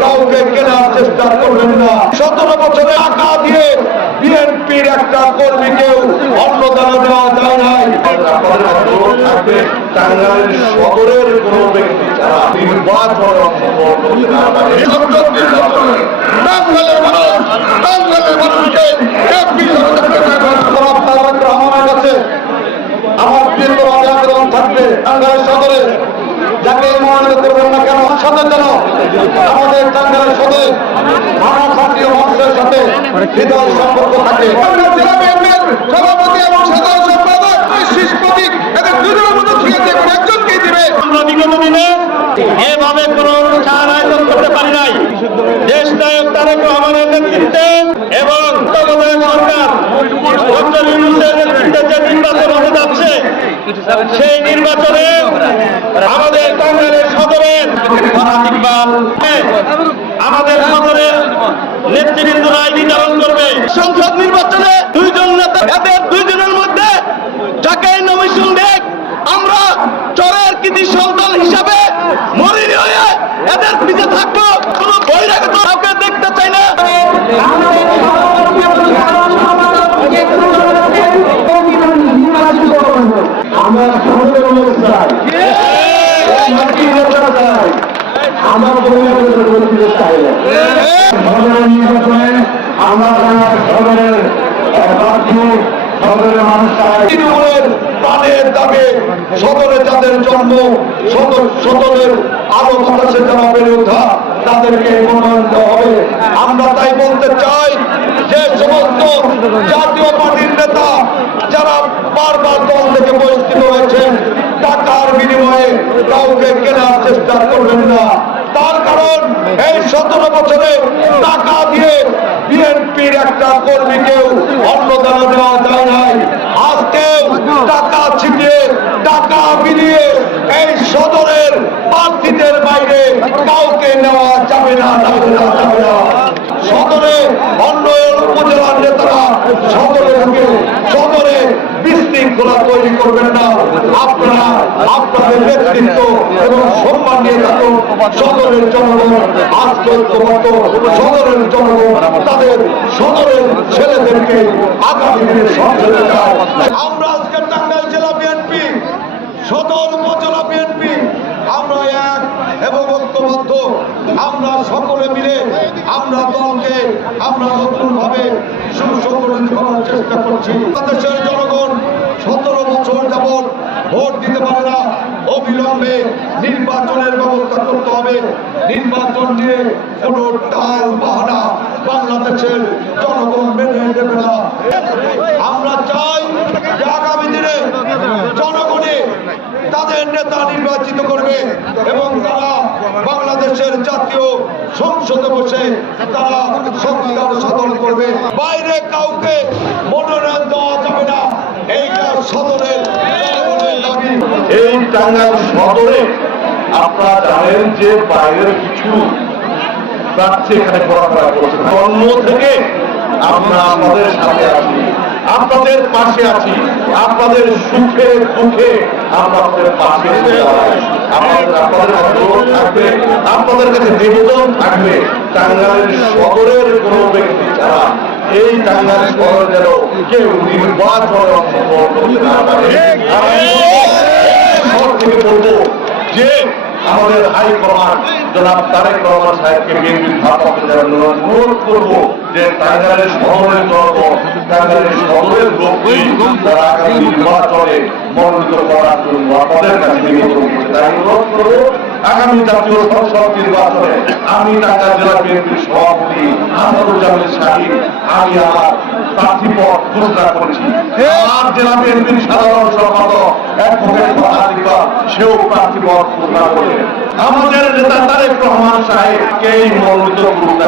কাউকে কেনার চেষ্টা করবেন না। সতেরো বছরে টাকা দিয়ে বিএনপির একটা কর্মীকেও অন্য দ্বারা দেওয়া যায় নাই। থাকবে টাঙ্গাইল করতে না পারে। আমার আবেদন থাকবে। টাঙ্গাইল এবং এভাবে কোন অনুষ্ঠান আয়োজন করতে পারি নাই। দেশ নায়ক তারেক রহমানের নেতৃত্বে এবং সরকার নেতৃত্বে যে নির্বাচন হতে যাচ্ছে, সেই নির্বাচনে আমাদের টাঙ্গাইলের সদরের ফারাদ ইকবাল আমাদের সদরের নেতৃবৃন্দ রায় নির্ধারণ করবে। সংসদ নির্বাচনে দুইজন নেতা দুইজনের মধ্যে যাকে নমিশন দেখ আমরা চরের কৃতি সন্তান হিসাবে মরিনি হয়ে এদের পিছে থাকব কোন বৈরাগত কাউকে দেখতে চাই না আমরা সহজে লোক চাই মাটির নেতা চাই আমার পরিবারের পরিবেশ চাই না সদরের নির্বাচনে আমরা সদরের প্রার্থী তাদেরকে মনোনয়ন দেওয়া হবে। আমরা তাই বলতে চাই যে সমস্ত জাতীয় পার্টির নেতা যারা বারবার দল থেকে বহিষ্কৃত হয়েছেন, টাকার বিনিময়ে কাউকে কেনার চেষ্টা করবেন না। তার কারণ এই সতেরো বছরে টাকা দিয়ে বিএনপির একটা কর্মীকেও অন্য দ্বারা দেওয়া যায় নাই। আজকেও টাকা ছিটিয়ে, টাকা মিলিয়ে এই সদরের প্রার্থীদের বাইরে কাউকে নেওয়া যাবে না যাবে না যাবে না। সদরে অন্য উপজেলার নেতারা সদরে ঢুকে সদরে বিশৃঙ্খলা তৈরি করবেন না আপনারা আপনাদের নেতৃত্ব এবং সম্মান নিয়ে থাকুন সদরের জনগণ ঐক্যবদ্ধ সদরের জনগণ, তাদের সদরের ছেলেদেরকে আগামী দিনে সংসদে আমরা আজকে টাঙ্গাইল জেলা বিএনপি সদর উপজেলা বিএনপি আমরা এক এবং ঐক্যবদ্ধ। আমরা সকলে মিলে, আমরা দলকে, আমরা নতুন ভাবে সুসংগঠিত করার চেষ্টা করছি। বাংলাদেশের জনগণ সতেরো বছর যাবৎ ভোট দিতে পারে না। অবিলম্বে নির্বাচনের ব্যবস্থা করতে হবে। নির্বাচন নিয়ে কোনো টাল বাহানা বাংলাদেশের জনগণ মেনে নেবে না। আমরা চাই আগামী দিনে জনগণে তাদের নেতা নির্বাচিত করবে এবং তারা বাংলাদেশের জাতীয় সংসদে বসে তারা সংবিধান সাধন করবে। বাইরে কাউকে মনোনয়ন দেওয়া যাবে না। এইটা দাবি এই টাঙ্গাইল সদরে আপনারা জানেন যে বাইরের কিছু প্রার্থী এখানে ঘোরাফেরা করছে। জন্ম থেকে আমরা আপনাদের সাথে আছি, আপনাদের পাশে আছি, আপনাদের সুখে দুঃখে আপনাদের পাশে আপনাদের থাকবে, আপনাদের কাছে নিবেদন থাকবে টাঙ্গাইল সদরের কোনো ব্যক্তি ছাড়া এই টাঙ্গাইল শহর যেন কেউ নির্বাচনে অংশগ্রহণ করতে না পারে। থেকে বলব যে আমাদের হাইকমান্ড জনাব তারেক রহমান সাহেবকে বিএনপির ভারপ্রাপ্ত চেয়ারম্যান অনুরোধ করব যে টাঙ্গাইলের শহরের জনগণ টাঙ্গাইলের শহরের লোকই তারা আগামী নির্বাচনে মনোনীত করার জন্য আপনাদের কাছে নিবেদন করছে তাই অনুরোধ করব, আগামী জাতীয় সংসদ নির্বাচনে আমি টাঙ্গাইল জেলা বিএনপির সভাপতি আসাদুজ্জামিল শাহিদ আমি আমার প্রার্থী পদ ঘোষণা করেছি। আর জেলা বিএনপির সাধারণ সম্পাদক অ্যাডভোকেট ইকবাল সেও আমাদের নেতা তারেক রহমান সাহেবকেই মনোনীত গুরুত্ব